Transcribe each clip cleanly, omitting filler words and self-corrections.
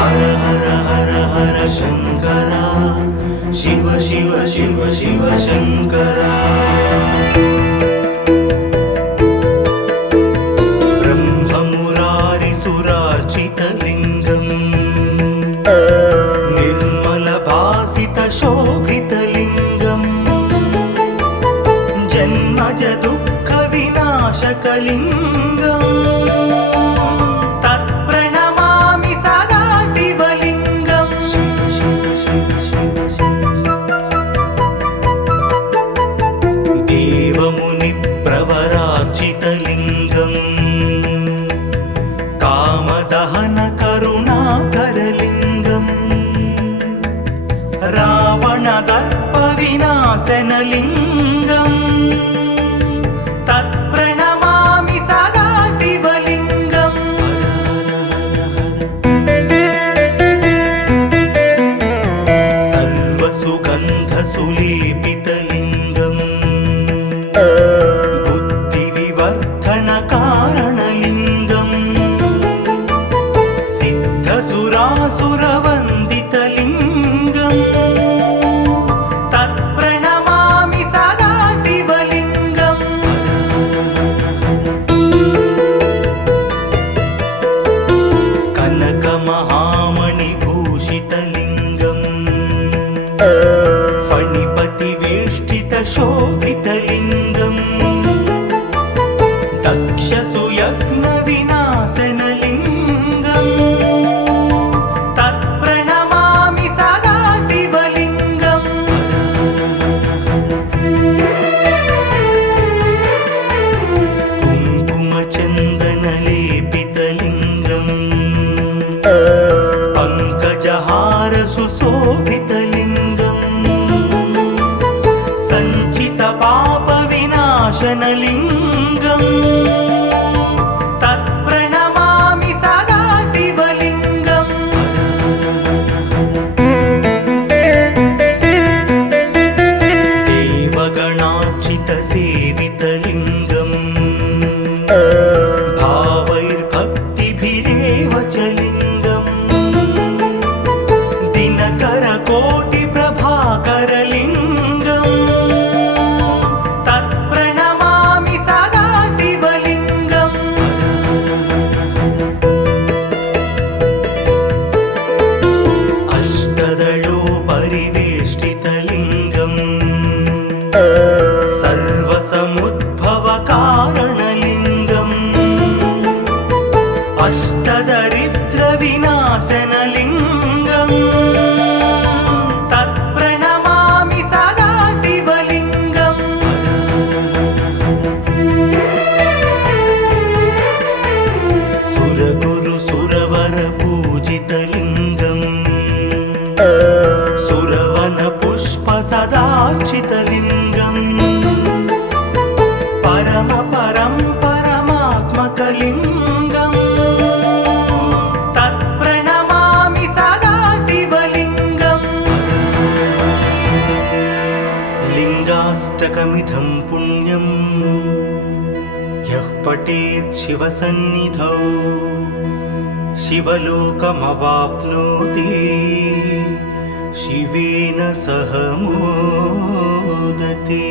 हर हर हर हर शंकरा शिव शिव शिव शिव शंकरा ब्रह्ममुरारिसुरार्चितलिङ्गम् निर्मलभासितशोभितलिङ्गम् जन्मज दुःखविनाशकलिङ्गम् तत्प्रणमामि सदा शिवलिङ्गम् शिव शिव शिव शिव देवमुनिप्रवरार्चितलिङ्गम् कामदहन करुणाकरलिङ्गम् रावणदर्पविनाशनलिङ्गम् तत्प्रणमामि सदा शिवलिङ्गम् सर्वसुगन्धसुलेपितलिङ्गम् बुद्धिविवर्धनकारणलिङ्गम् सिद्धसुरासुरवन्दितलिङ्गम् तत्प्रणमामि सदा शिवलिङ्गम् कनकमहामणिभूषितलिङ्गम् फणिपतिवेष्टितशोभितलिङ्गम् दक्षसुयज्ञविनाशनलिङ्गम् तत्प्रणमामि सदा शिवलिङ्गम् कुङ्कुमचन्दनलेपितलिङ्गम् पङ्कजहारसुशोभितलिङ्गम् सञ्चितपापविनाशनलिङ्गम् तत्प्रणमामि सदा शिवलिङ्गम् देवगणार्चितसेवितलिङ्गम् भावैर्भक्तिभिरेव च लिङ्गम् दिनकरकोटिप्रभाकरलिङ्गम् तत्प्रणमामि सदा शिवलिङ्गम् अष्टदलोपरिवेष्टितलिङ्गम् सर्वसमुद्भवकारणलिङ्गम् अष्टदरिद्रविनाशनलिङ्गम् तत्प्रणमामि सदा शिवलिङ्गम् सुरगुरुसुरवरपूजितलिङ्गम् सुरवनपुष्पसदार्चितलिङ्गम् परमात्मकलिङ्गम् तत्प्रणमामि सदा शिवलिङ्गम् लिङ्गाष्टकमिदं पुण्यम् यः पठेत् शिवसन्निधौ शिवलोकमवाप्नोति शिवेन सह मोदते।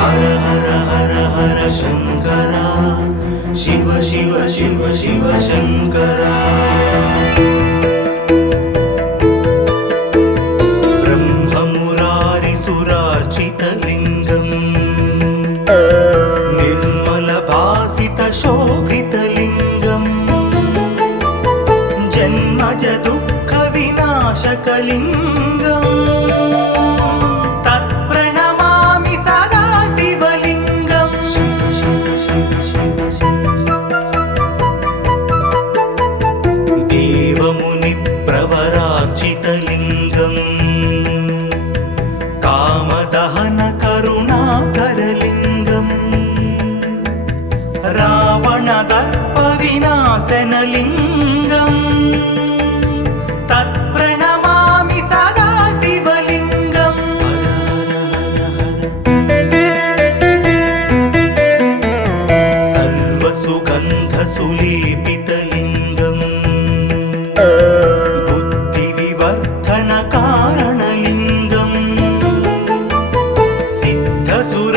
हर हर हर हर शंकरा शिव शिव शिव शिव शंकरा ब्रह्ममुरारिसुरार्चितलिङ्गम् निर्मलभासितशोभितलिङ्गम् जन्मज दुःखविनाशकलिङ्गम् तत्प्रणमामि सदा शिवलिङ्गम् शिव शिव शिव शिव देवमुनिप्रवरार्चितलिङ्गम् कामदहन करुणाकरलिङ्गम् रावणदर्पविनाशनलिङ्गम् तत्प्रणमामि सदा शिवलिङ्गम्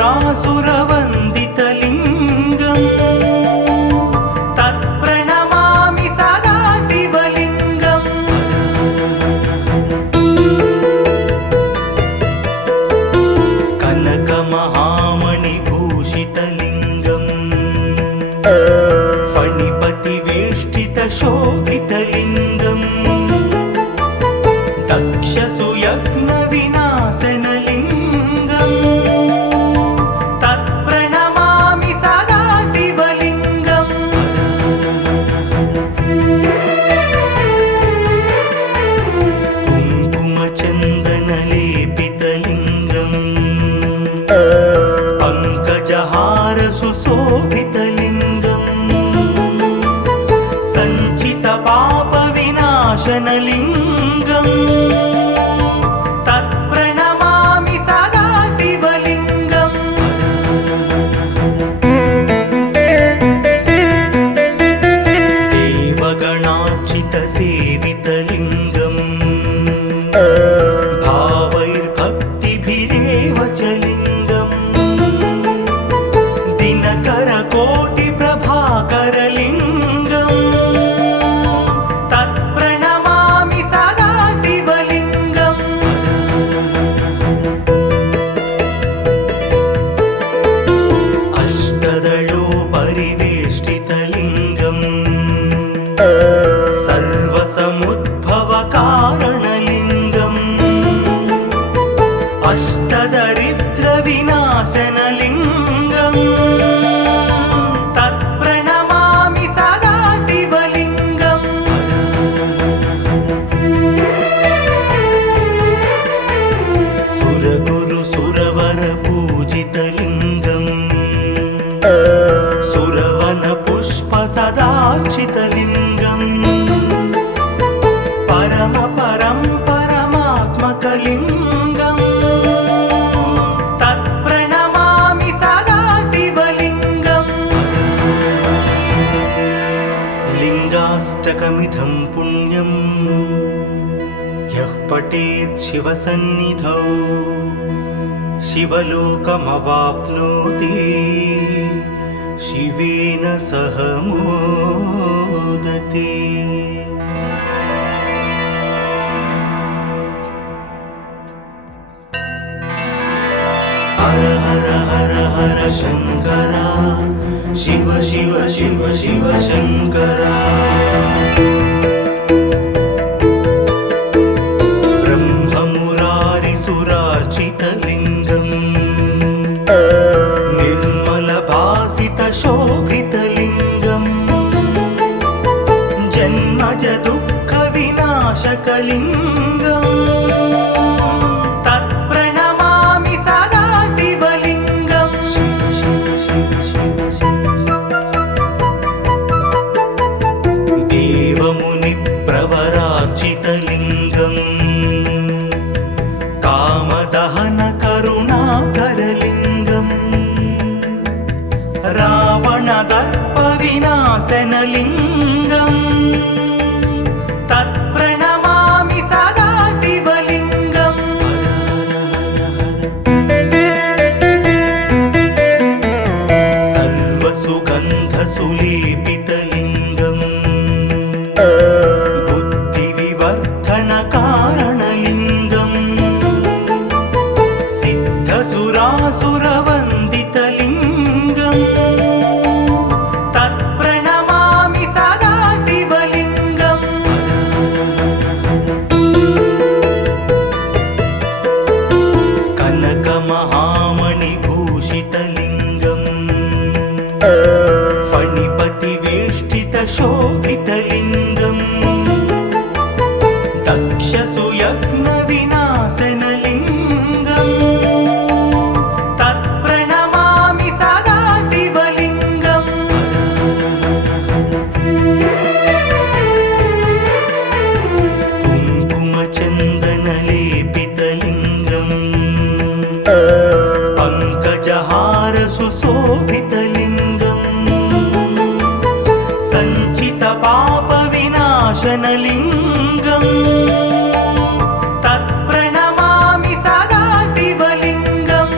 सिद्धसुरासुरवन्दितलिङ्गम् तत्प्रणमामि सदा शिवलिङ्गम् कनकमहामणिभूषितलिङ्गम् फणिपतिवेष्टितशोभितलिङ्गम् दक्षसुयज्ञविनाशनलिङ्गम् तत्प्रणमामि सदा शिवलिङ्गम् कुङ्कुमचन्दनलेपितलिङ्गम् पङ्कजहारसुशोभितलिङ्गम् सञ्चितपापविनाशनलिङ्गम् तत्प्रणमामि सदा शिवलिङ्गम् देवगणार्चितसेवितलिङ्गम् भावैर्भक्तिभिरेव च लिङ्गम् दिनकरकोटिप्रभाकरलिङ्गम् तत्प्रणमामि सदा शिवलिङ्गम् अष्टदलोपरिवेष्टितलिङ्गम् सर्वसमुद्भवकारणलिङ्गम् अष्टदरिद्रविनाशनलिङ्गम् तत्प्रणमामि सदा शिवलिङ्गम् सुरगुरुसुरवरपूजितलिङ्गम् सुरवनपुष्पसदार्चितलिङ्गम् परमात्मकलिङ्गम् तत्प्रणमामि सदा शिवलिङ्गम् लिङ्गाष्टकमिदं पुण्यं यः पठेत् शिवसन्निधौ शिवलोकमवाप्नोति शिवेन सह मोदते। हर हर हर हर शङ्करा शिव शिव शिव शिव शङ्करा ब्रह्ममुरारिसुरार्चितलिङ्गम् निर्मलभासितशोभितलिङ्गम् जन्मज दुःखविनाशकलिङ्गम् तत्प्रणमामि सदा शिवलिङ्गम् शिव शिव शिव शिव देवमुनिप्रवरार्चितलिङ्गम् कामदहनकरुणाकरलिङ्गम् रावणदर्पविनाशनलिङ्गम् तत्प्रणमामि सदा शिवलिङ्गम् सर्वसुगन्धसुलेपितलिङ्गम् बुद्धिविवर्धनकारणलिङ्गम् सिद्धसुरासुरवन्दितलिङ्गम् तत्प्रणमामि सदा शिवलिङ्गम् कनकमहामणिभूषितलिङ्गम् फणिपतिवेष्टितशोभितलिङ्गम् दक्षसुयज्ञविनाशनलिङ्गम् तत्प्रणमामि सदा शिवलिङ्गम् कुङ्कुमचन्दनलेपितलिङ्गम् पङ्कजहारसुशोभितलिङ्गम् सञ्चितपापविनाशनलिङ्गम् तत्प्रणमामि सदा शिवलिङ्गम्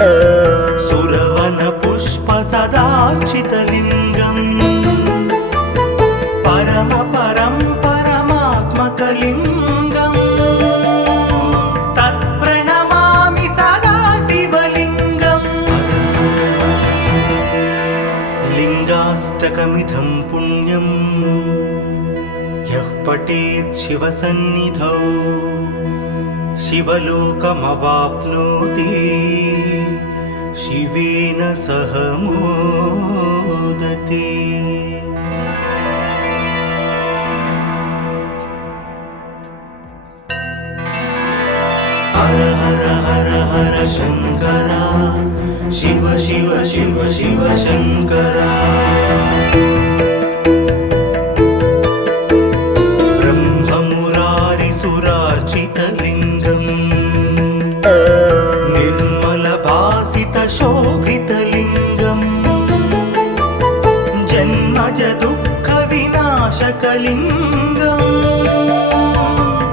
सुरवन पुष्प सदार्चितलिङ्गम् परम परं परमात्मकलिङ्गम् तत्प्रणमामि सदा शिवलिङ्गम् लिङ्गाष्टकमिदं पुण्यम् यः पठेत् शिवसन्निधौ शिवलोकमवाप्नोति शिवेन सह मोदते। हर हर हर हर शङ्करा शिव शिव शिव शिव शङ्करा ब्रह्ममुरारिसुरार्चितलिङ्गम् निर्मलभासितशोभितलिङ्गम् जन्मज दुःखविनाशकलिङ्गम्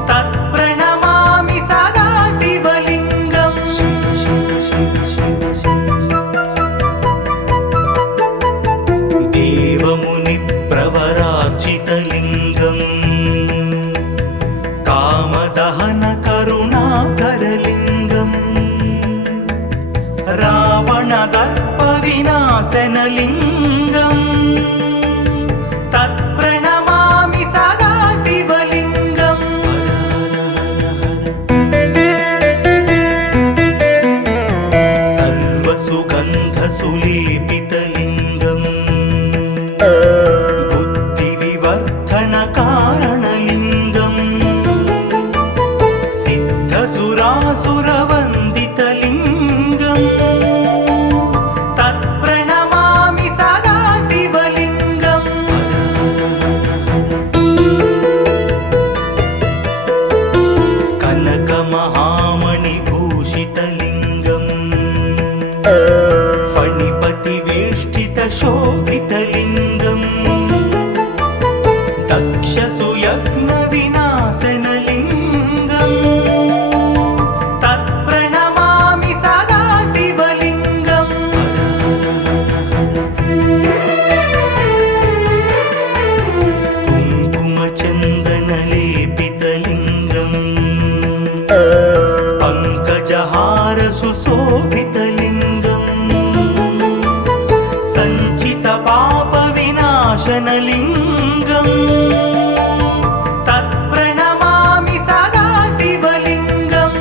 तत्प्रणमामि सदा शिवलिङ्गम् शिव शिव शिव शिव देवमुनिप्रवरार्चितलिङ्गम् कामदहन करुणाकरलिङ्गम् रावणदर्पविनाशनलिङ्गम् तत्प्रणमामि सदा शिवलिङ्गम् सर्वसुगन्धसुलेपितलिङ्गम् बुद्धिविवर्धनकारणलिङ्गम् सिद्धसुरासुरवन्दितलिङ्गम् तत्प्रणमामि सदा शिवलिङ्गम् कनकमहामणिभूषितलिङ्गम् फणिपतिवेष्टितशोभितलिङ्गम् दक्षसुयज्ञविनाशनलिङ्गम् तत्प्रणमामि सदा शिवलिङ्गम् कुङ्कुमचन्दनलेपितलिङ्गम् पङ्कजहारसुशोभितलिङ्गम् सञ्चितपापविनाशनलिङ्गम् तत्प्रणमामि सदा शिवलिङ्गम्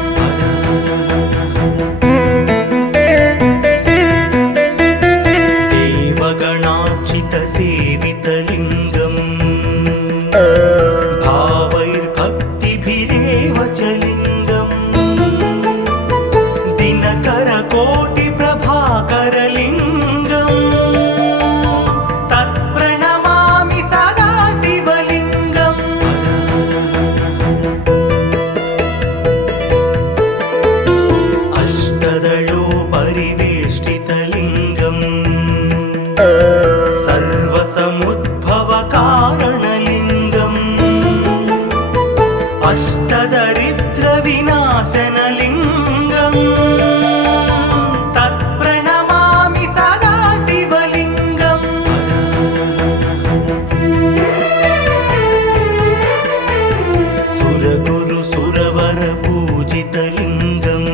देवगणार्चितसेवितलिङ्गम् भावैर्भक्तिभिरेव च लिङ्गम् दिनकरकोटिप्रभाकरलिङ्गम् तत्प्रणमामि सदा शिवलिङ्गम् अष्टदलोपरिवेष्टितलिङ्गम् सर्वसमुद्भवकारणलिङ्गम् अष्टदरिद्रविनाशनलिङ्गम् तत्प्रणमामि सदा शिवलिङ्गम् सुरगुरुसुरवरपूजितलिङ्गम्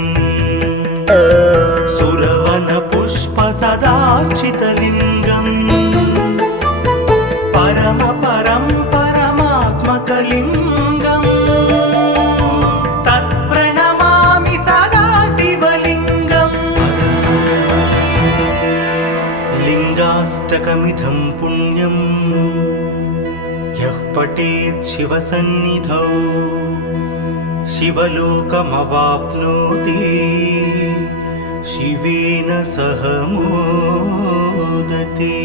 सुरवनपुष्पसदार्चितलिङ्गम् परम परं परमात्मकलिङ्गम् तत्प्रणमामि सदा शिवलिङ्गम् लिङ्गाष्टकमिदं पुण्यम् यः पठेत् शिवसन्निधौ शिवलोकमवाप्नोति शिवेन सह मोदते।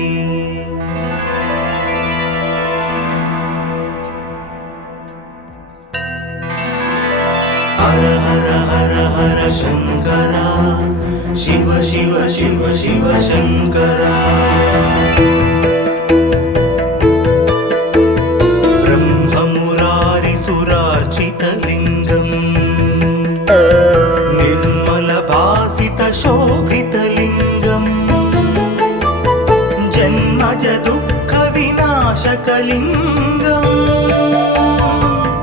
हर हर हर हर शङ्करा शिव शिव शिव शिव शङ्करा ब्रह्ममुरारिसुरार्चितलिङ्गम् निर्मलभासितशो शोभितलिङ्गम् जन्मज दुःखविनाशकलिङ्गम्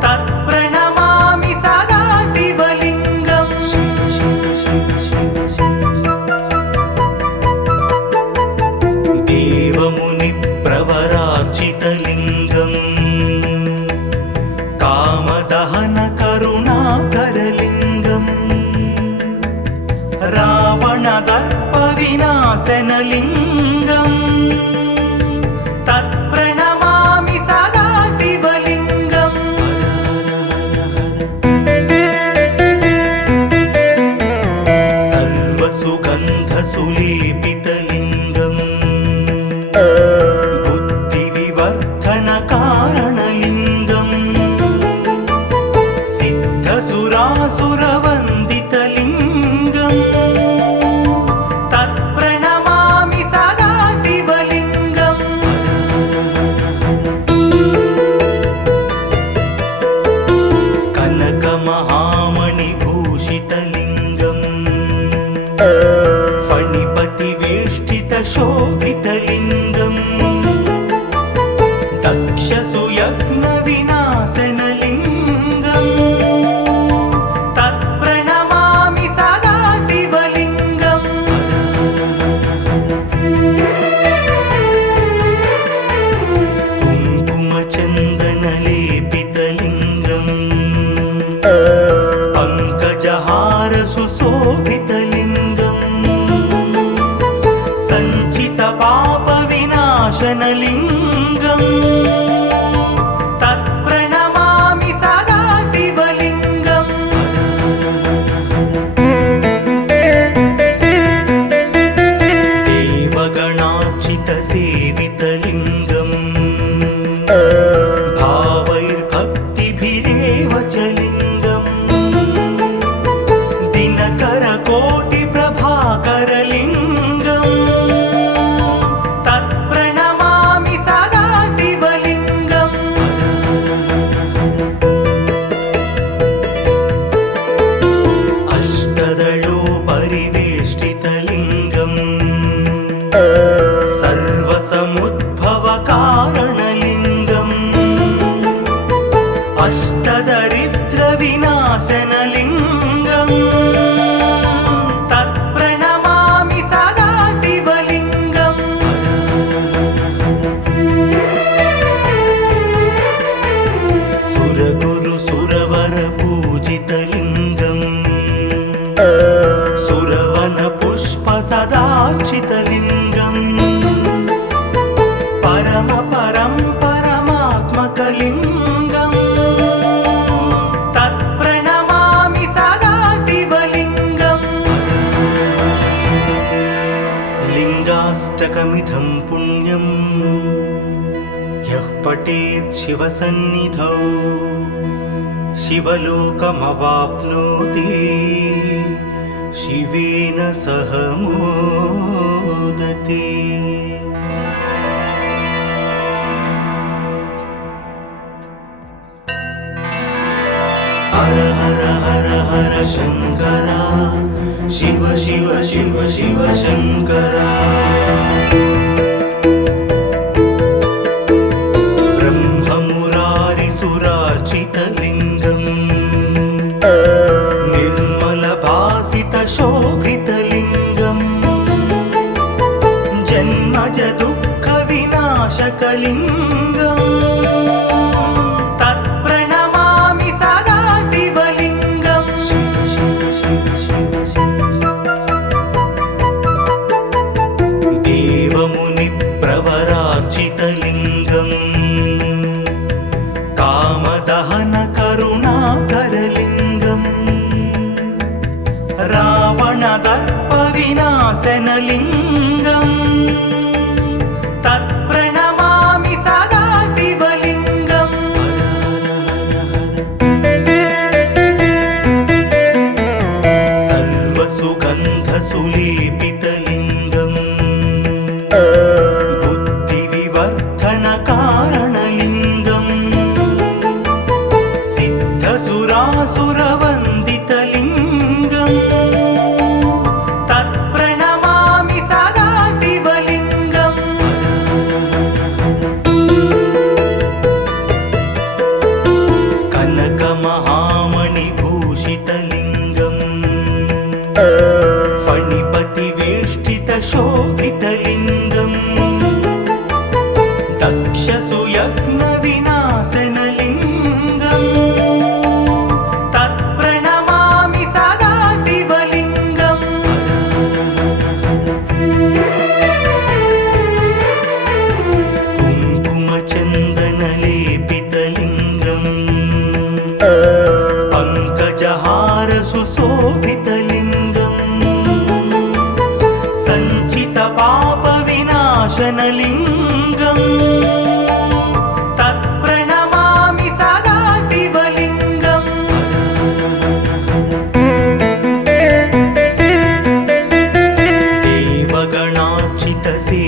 तत्प्रणमामि सदा शिवलिङ्गम् शिव शिव शिव शिव शिव देवमुनिप्रवरार्चितलिङ्गम् कामदहन करुणाकरलिङ्गम् रावणदर्पविनाशनलिङ्गम् तत्प्रणमामि सदा शिवलिङ्गम् सर्वसुगन्धसुलेपितलिङ्गम् बुद्धिविवर्धनकारणलिङ्गम् सिद्धसुरासुरवन्दितलिङ्गम् तत्प्रणमामि सदा शिवलिङ्गम् कनकमहामणिभूषितलिङ्गम् फणिपतिवेष्टितशोभितलिङ्गम् दक्षसुयज्ञविनाशनलिङ्गम् तत्प्रणमामि सदा शिवलिङ्गम् कुङ्कुमचन्दनलेपितलिङ्गम् पङ्कजहारसुशोभितलिङ्गम् सञ्चितपापविनाशनलिङ्गम् तत्प्रणमामि सदा शिवलिङ्गम् देवगणार्चितसेवितलिङ्गम् भावैर्भक्तिभिरेव च लिङ्गम् दिनकरकोटिप्रभाकरलिङ्गम् तत्प्रणमामि सदा शिवलिङ्गम् अष्टदलोपरिवेष्टितलिङ्गम् सर्वसमुद्भवकारणलिङ्गम् अष्टदरिद्रविनाशनलिङ्गम् तत्प्रणमामि सदा शिवलिङ्गम् सुरगुरुसुरवरपूजितलिङ्गम् सुरवनपुष्पसदार्चितलिङ्गम् परमात्मकलिङ्गम् तत्प्रणमामि सदा शिवलिङ्गम् लिङ्गाष्टकमिदं पुण्यं यः पठेत् शिवसन्निधौ शिवलोकमवाप्नोति शिवेन सह मोदते। हर हर हर हर शङ्करा शिव शिव शिव शिव शङ्करा ब्रह्ममुरारिसुरार्चितलिङ्गम् निर्मलभासितशोभितलिङ्गम् जन्मज दुःखविनाशकलिङ्गम् तत्प्रणमामि सदा शिवलिङ्गम् शिव शिव शिव शिव देवमुनिप्रवरार्चितलिङ्गम् कामदहन करुणाकरलिङ्गम् रावणदर्पविनाशनलिङ्गम् तत्प्रणमामि सदा शिवलिङ्गम् सर्वसुगन्धसुलेपितलिङ्गम् बुद्धिविवर्धनकारणलिङ्गम् सिद्धसुरासुरवन्दितलिङ्गम् तत् फणिपतिवेष्टितशोभितलिङ्गम् दक्षसुयज्ञविनाशनलिङ्गम् तत्प्रणमामि सदा शिवलिङ्गम् कुङ्कुमचन्दनलेपितलिङ्गम् पङ्कजहार सुशोभितलिङ्गम् सञ्चितपापविनाशनलिङ्गम् तत्प्रणमामि सदा शिवलिङ्गम्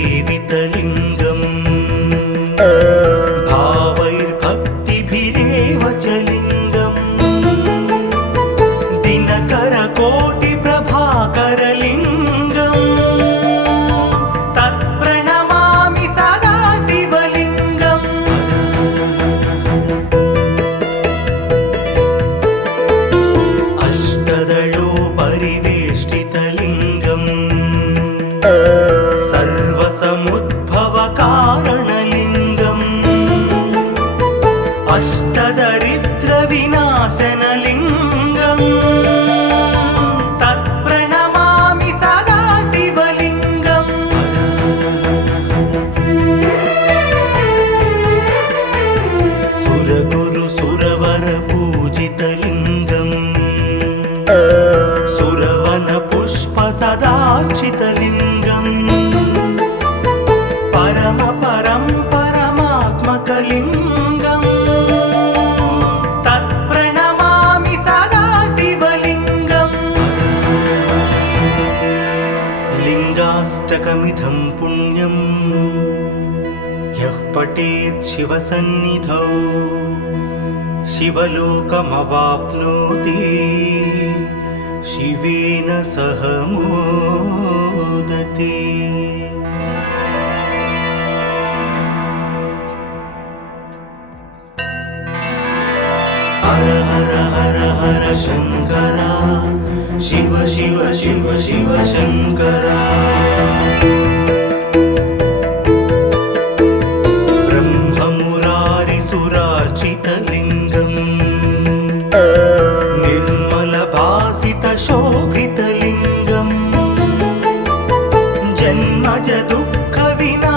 देवगणार्चितसेवितलिङ्गम् भावैर्भक्तिभिरेव च लिङ्गम् दिनकरकोटिप्रभाकरलिङ्गम् तत्प्रणमामि सदा शिवलिङ्गम् अष्टदलोपरिवेष्टितलिङ्गम् सर्वसमुद्भवकारणलिङ्गम् अष्टदरिद्रविनाशनलिङ्गम् तत्प्रणमामि सदा शिवलिङ्गम् सुरगुरुसुरवरपूजितलिङ्गम् सुरवनपुष्पसदार्चितलिङ्गम् परमात्मकलिङ्गम् तत्प्रणमामि सदा शिवलिङ्गम् लिङ्गाष्टकमिदं पुण्यम् यः पठेत् शिवसन्निधौ शिवलोकमवाप्नोति शिवेन सह मोदते। हर हर हर हर शङ्करा शिव शिव शिव शिव शङ्करा ब्रह्ममुरारिसुरार्चितलिङ्गम् निर्मलभासितशोभितलिङ्गम् जन्मज दुःखविनाशकलिङ्गम्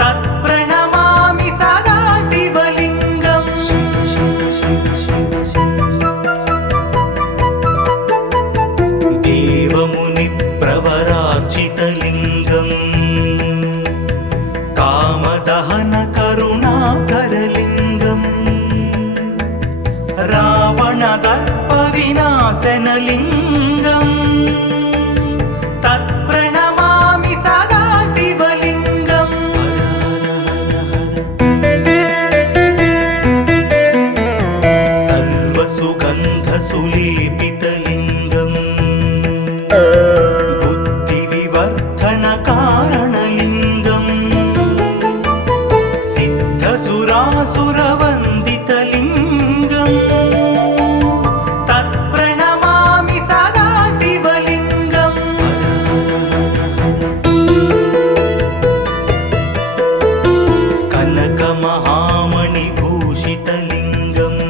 तत्प्रणमामि सदा शिवलिङ्गम् शिव शिव शिव शिव देवमुनिप्रवरार्चितलिङ्गम् कामदहनकरुणाकरलिङ्गम् रावणदर्पविनाशनलिङ्गम् तत्प्रणमामि सदा शिवलिङ्गम् सर्वसुगन्धसुलेपितलिङ्गम् बुद्धिविवर्धनकारणलिङ्गम् सिद्धसुरासुरवन्दितलिङ्गम् तत्प्रणमामि सदा शिवलिङ्गम् कनकमहामणिभूषितलिङ्गम्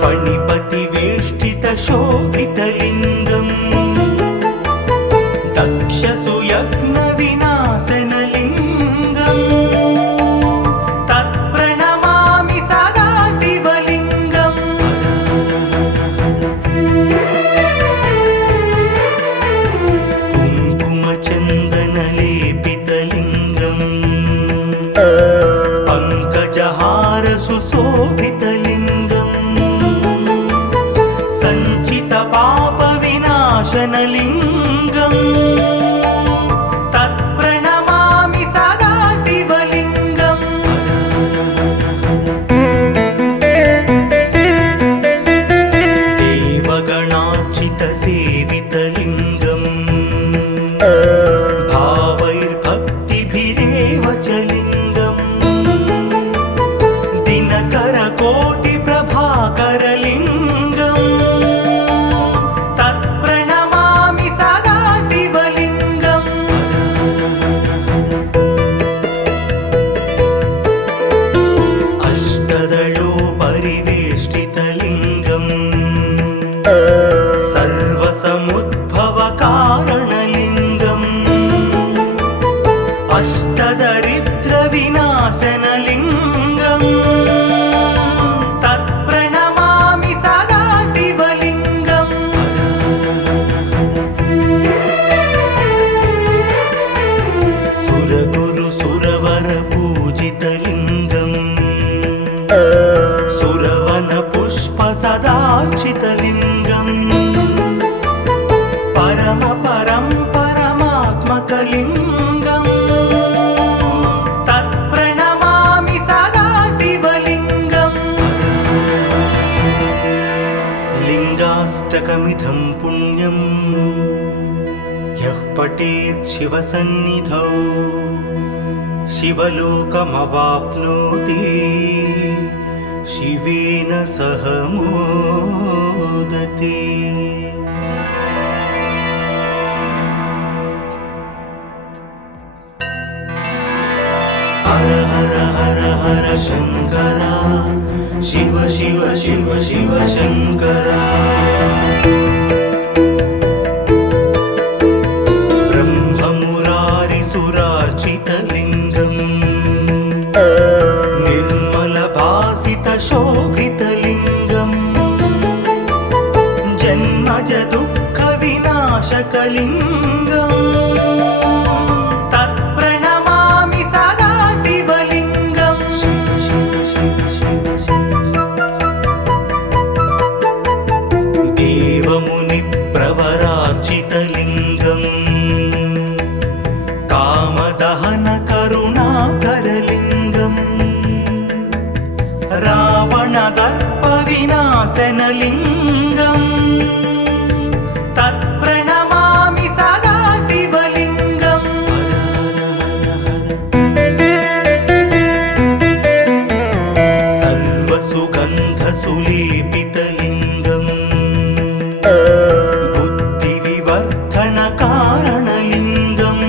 फणिपतिवेष्टितशोभितलिङ्गम् दक्षसुयज्ञविनाशनलिङ्गम् तत्प्रणमामि सदा शिवलिङ्गम् कुङ्कुमचन्दनलेपितलिङ्गम् पङ्कजहार सुशोभितलिङ्गम् सञ्चितपा सर्वसमुद्भवकारणलिङ्गम् अष्टदरिद्रविनाशनलिङ्गम् तत्प्रणमामि सदा शिवलिङ्गम् सुरगुरु सुरवरपूजितलिङ्गम् सुरवनपुष्पसदार्चितलिङ्गम् परमपरं परमात्मकलिङ्गम् तत्प्रणमामि सदा शिवलिङ्गम् लिङ्गाष्टकमिदं पुण्यम् यः पठेत् शिवसन्निधौ शिवलोकमवाप्नोति शिवेन सह मोदते। हर हर हर हर शङ्करा शिव शिव शिव शिव शङ्करा ब्रह्ममुरारिसुरार्चितलिङ्गम् निर्मलभासितशोभितलिङ्गम् जन्मजदुःखविनाशकलिङ्गम् तत्प्रणमामि सदा शिवलिङ्गम् शिव शिव शिव शिव देवमुनिप्रवरार्चितलिङ्गम् कामदहनकरुणाकरलिङ्गम् रावणदर्पविनाशनलिङ्गम् तत्प्रणमामि सदा शिवलिङ्गम् सर्वसुगन्धसुलेपितलिङ्गम् बुद्धिविवर्धनकारणलिङ्गम्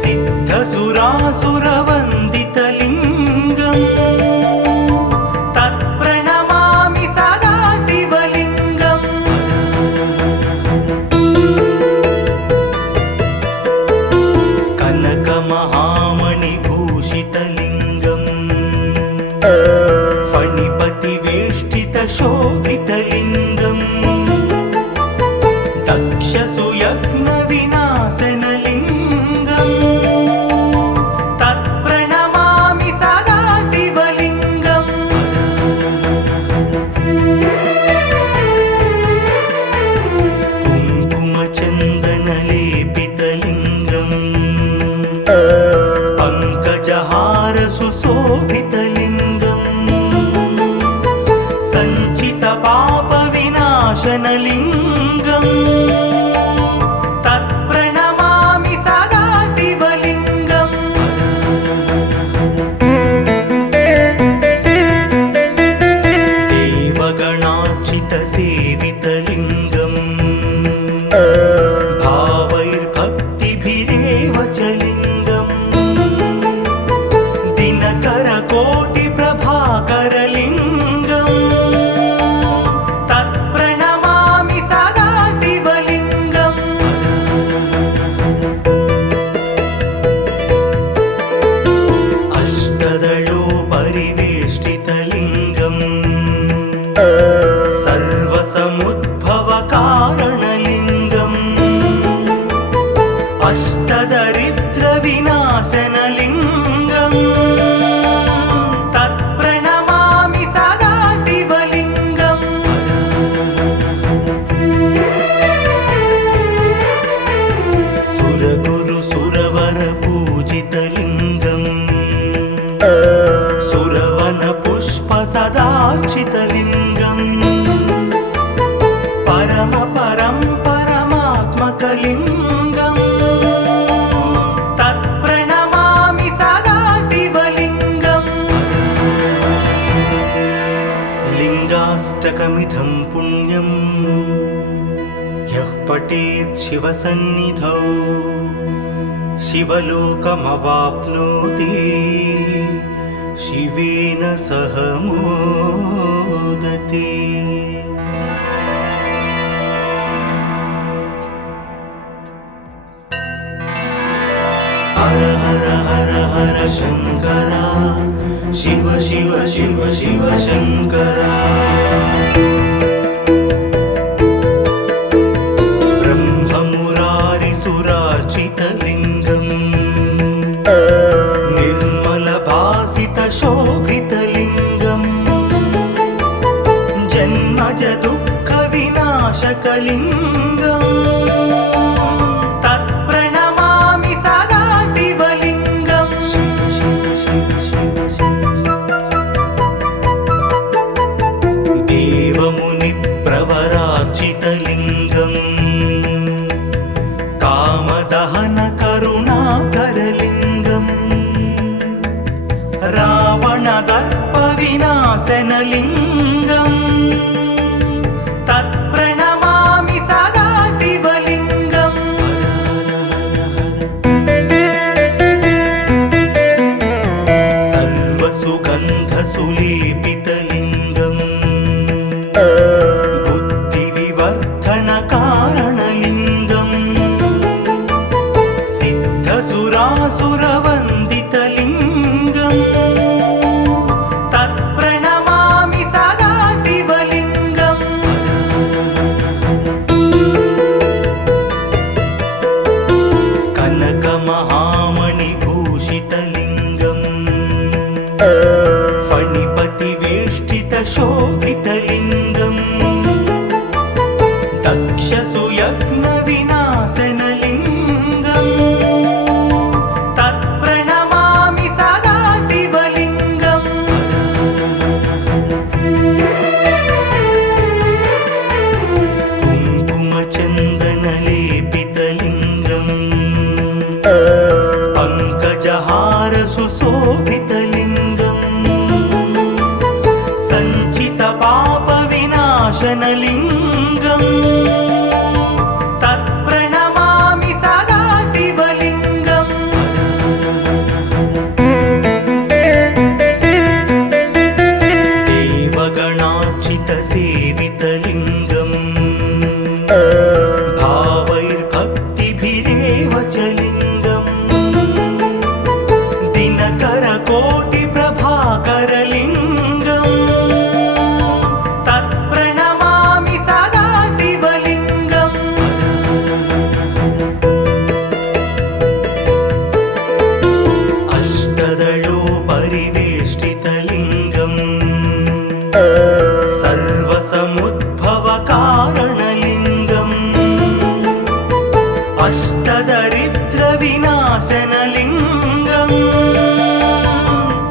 सिद्धसुरासुरवन्दितलिङ्गम् तत्प्रणमामि सदा शिवलिङ्गम् कनकमहामणिभूषितलिङ्गम् फणिपतिवेष्टितशोभितलिङ्गम् दक्षसुयज्ञविनाशनलिङ्गम् तत्प्रणमामि सदा शिवलिङ्गम् कुङ्कुमचन्दनलेपितलिङ्गम् पङ्कजहारसुशोभितलिङ्गम् सञ्चितपापविनाशनलिङ्गम् तत्प्रणमामि सदा शिवलिङ्गम् देवगणार्चितसेवितलिङ्गम् भावैर्भक्तिभिरेव च लिङ्गम् दिनकरकोटिप्रभाकरलिङ्गम् तत्प्रणमामि सदा शिवलिङ्गम् अष्टदलोपरिवेष्टितलिङ्गम् सर्वसमुद्भवकारणलिङ्गम् अष्टदरिद्रविनाशनलिङ्गम् तत्प्रणमामि सदा शिवलिङ्गम् सुरगुरु सुरवरपूजितलिङ्गम् सुरवनपुष्पसदार्चितलिङ्गम् परमपरं परमात्मकलिङ्गम् तत्प्रणमामि सदा शिवलिङ्गम् लिङ्गाष्टकमिदं पुण्यम् यः पठेत् शिवसन्निधौ शिवलोकमवाप्नोति शिवेन सह मोदते। शङ्करा शिव शिव शिव शिव शङ्करा ब्रह्ममुरारिसुरार्चितलिङ्गम् निर्मलभासितशोभितलिङ्गम् जन्मज दुःखविनाशकलिङ्गम् तत्प्रणमामि सदा शिवलिङ्गम् शिव शिव शिव शिव देवमुनिप्रवरार्चितलिङ्गम् कामदहनकरुणाकरलिङ्गम् रावणदर्पविनाशनलिङ्गम् तत्प्रणमामि सदा शिवलिङ्गम् सर्वसुगन्धसुलेपितलिङ्गम् बुद्धिविवर्धनकारणलिङ्गम् सिद्धसुरासुरवन्दितलिङ्गम् तत्प्रणमामि सदा शिवलिङ्गम् कनकमहामणिभूषितलिङ्गम् फणिपतिवेष्टितशोभितलिङ्गम् दक्षसुयज्ञविनाशनलिङ्गम् तत्प्रणमामि सदा शिवलिङ्गम् कुङ्कुमचन्दनलेपितलिङ्गम् पङ्कजहारसुशोभितलिङ्गम् सञ्चितपापविनाशनलिङ्गम् तत्प्रणमामि सदा शिवलिङ्गम् देवगणार्चितसेवितलिङ्गम् भावैर्भक्तिभिरेव च लिङ्गम् दिनकरकोटिप्रभाकरलिङ्गम् तत्प्रणमामि सदा शिवलिङ्गम् अष्टदलोपरिवेष्टितलिङ्गम् सर्वसमुद्भवकारणलिङ्गम् अष्टदरिद्रविनाशनलिङ्गम्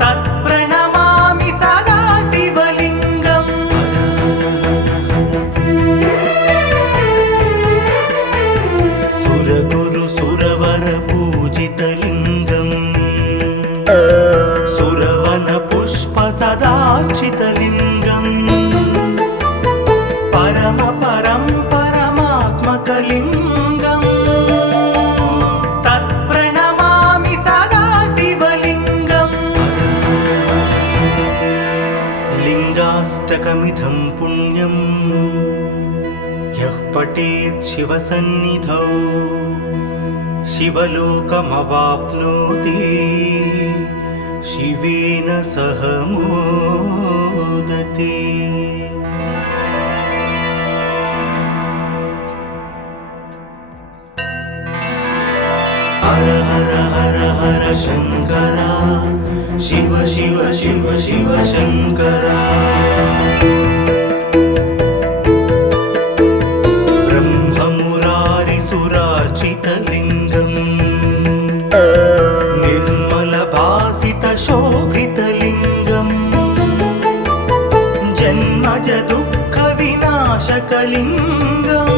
तत्प्रणमामि सदा शिवलिङ्गम् सुरगुरुसुरवरपूजितलिङ्गम् सुरवनपुष्पसदार्चितलिङ्गम् परमात्मकलिङ्गम् तत्प्रणमामि सदा शिवलिङ्गम् लिङ्गाष्टकमिदं पुण्यं यः पठेत् शिवसन्निधौ शिवलोकमवाप्नोति शिवेन सह मोदते हर हर हर हर शङ्करा शिव शिव शिव शिव शङ्करा ब्रह्ममुरारिसुरार्चितलिङ्गम् निर्मलभासितशोभितलिङ्गम् जन्मज दुःखविनाशकलिङ्गम्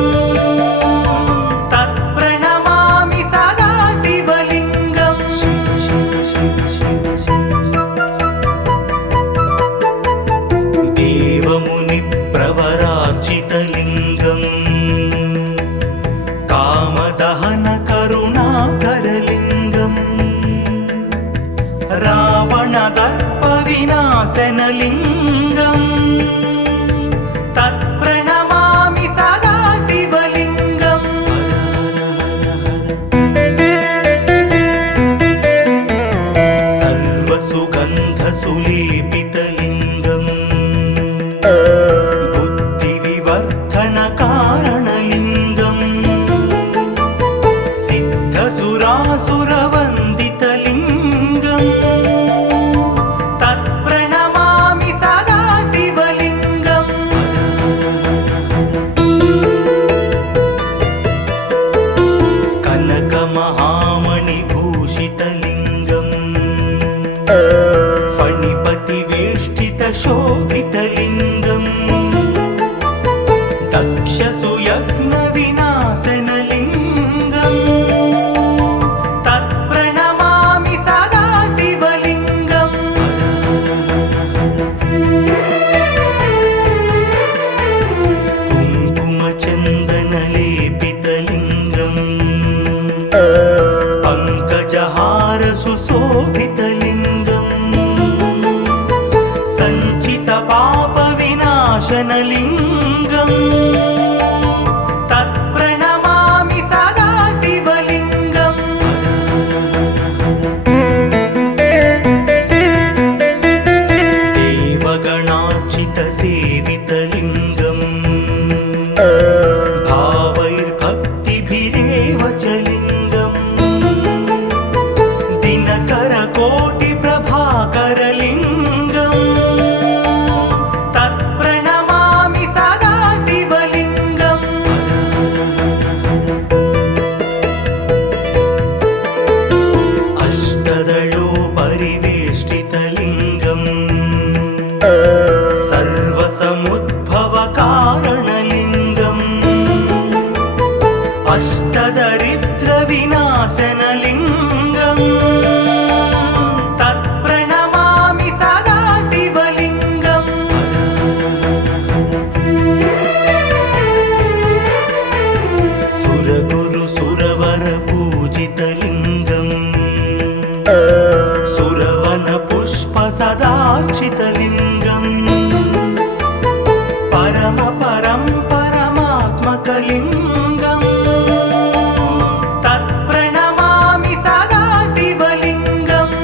तत्प्रणमामि सदा शिवलिङ्गम् शिव शिव शिव शिव देवमुनिप्रवरार्चितलिङ्गम् कामदहनकरुणाकरलिङ्गम् रावणदर्पविनाशनलिङ्गम् तत्प्रणमामि सदा शिवलिङ्गम् विवर्धनकारणलिङ्गम् सिद्धसुरासुरवन्दितलिङ्गम् तत्प्रणमामि सदा शिवलिङ्गम् कनकमहामणिभूषितलिङ्गम् फणिपतिवेष्टितशोभितलिङ्गम् दक्षसुयज्ञविनाशनलिङ्गम् तत्प्रणमामि सदा शिवलिङ्गम् कुङ्कुमचन्दनलेपितलिङ्गम् पङ्कजहारसुशोभितलिङ्गम् सञ्चितपापविनाशनलिङ्गम् तत्प्रणमामि सदा शिवलिङ्गम् देवगणार्चितसेवितलिङ्गम् भावैर्भक्तिभिरेव च लिङ्गम् दिनकरकोटिप्रभाकरलिङ्गम् तत्प्रणमामि सदा शिवलिङ्गम् अष्टदलोपरिवेष्टितलिङ्गम् सर्वसमुद्भवकारणलिङ्गम् अष्टदरिद्रविनाशनलिङ्गम् तत्प्रणमामि सदा शिवलिङ्गम् सुरगुरुसुरवरपूजितलिङ्गम् सुरवनपुष्पसदार्चितलिङ्गम् परमात्मकलिङ्गम् तत्प्रणमामि सदा शिवलिङ्गम्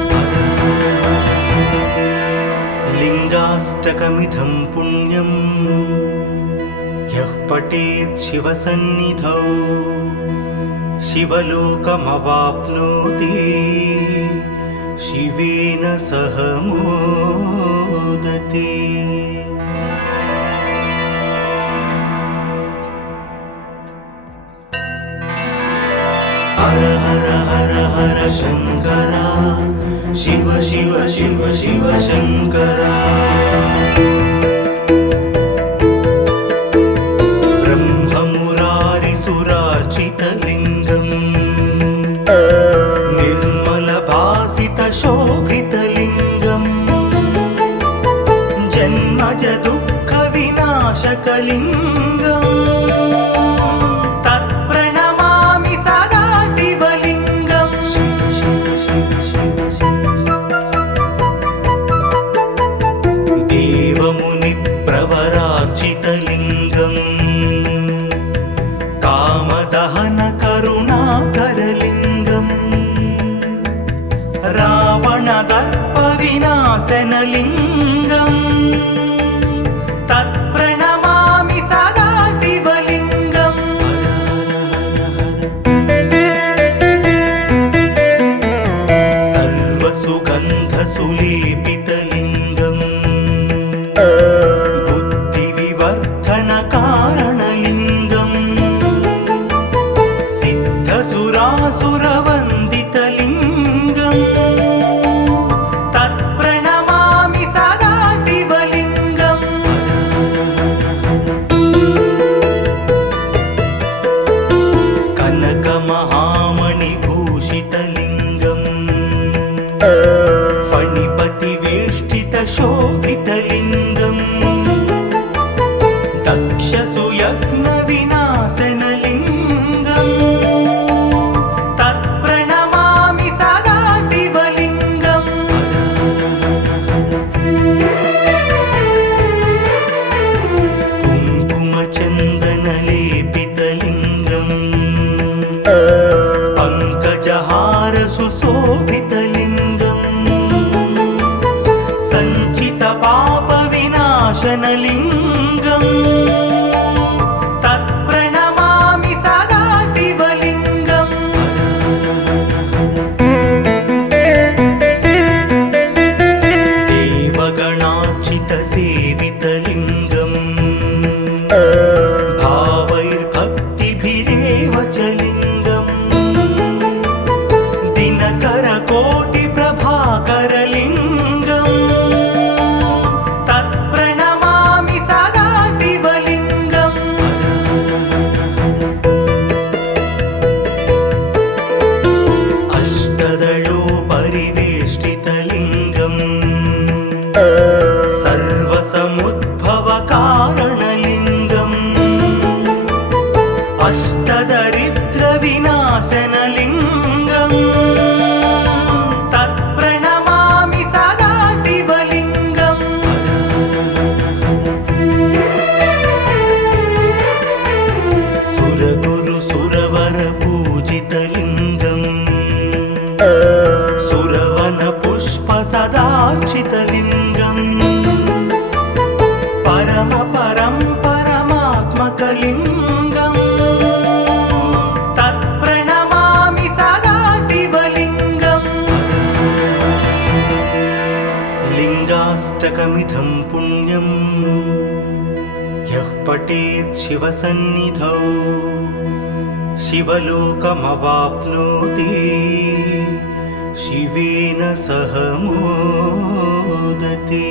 लिङ्गाष्टकमिदं पुण्यम् यः पठेत् शिवसन्निधौ शिवलोकमवाप्नोति शिवेन सह मोदते। हर हर हर हर शङ्करा शिव शिव शिव शिव शङ्करा ब्रह्ममुरारिसुरार्चितलिङ्गम् निर्मलभासितशोभितलिङ्गम् जन्मज दुःखविनाशकलिङ्गम् तत्प्रणमामि सदा शिवलिङ्गम् शिव शिव शिव शिव देवमुनिप्रवरार्चितलिङ्गम् कामदहनकरुणाकरलिङ्गम् रावणदर्पविनाशनलिङ्गम् तत्प्रणमामि सदा शिवलिङ्गम् सर्वसुगन्धसुलेपितलिङ्गम् बुद्धिविवर्धनकारणलिङ्गम् सिद्धसुरासुरवन्दितलिङ्गम् तत्प्रणमामि सदा शिवलिङ्गम् कनकमहामणिभूषितलिङ्गम् फणिपतिवेष्टितशोभितलिङ्गम् दक्षसुयज्ञविनाशनलिङ्गम् तत्प्रणमामि सदा शिवलिङ्गम् कुङ्कुमचन्दनलेपितलिङ्गम् पङ्कजहारसुशोभितलिङ्गम् सञ्चितपापविनाशनलिङ्गम् भावैर्भक्तिभिरेव च लिङ्गम् दिनकरकोटिप्रभाकरलिङ्गम् तत्प्रणमामि सदा शिवलिङ्गम् अष्टदलोपरिवेष्टितलिङ्गम् सर्वसमुद्भवकारणलिङ्गम् अष्टदरिद्रविनाशनलिङ्गम् तत्प्रणमामि सदा शिवलिङ्गम् सुरगुरुसुरवरपूजितलिङ्गम् सुरवनपुष्पसदार्चितलिङ्गम् परमात्मकलिङ्गम् तत्प्रणमामि सदा शिवलिङ्गम् लिङ्गाष्टकमिदं पुण्यं यः पठेत् शिवसन्निधौ शिवलोकमवाप्नोति शिवेन सह मोदते।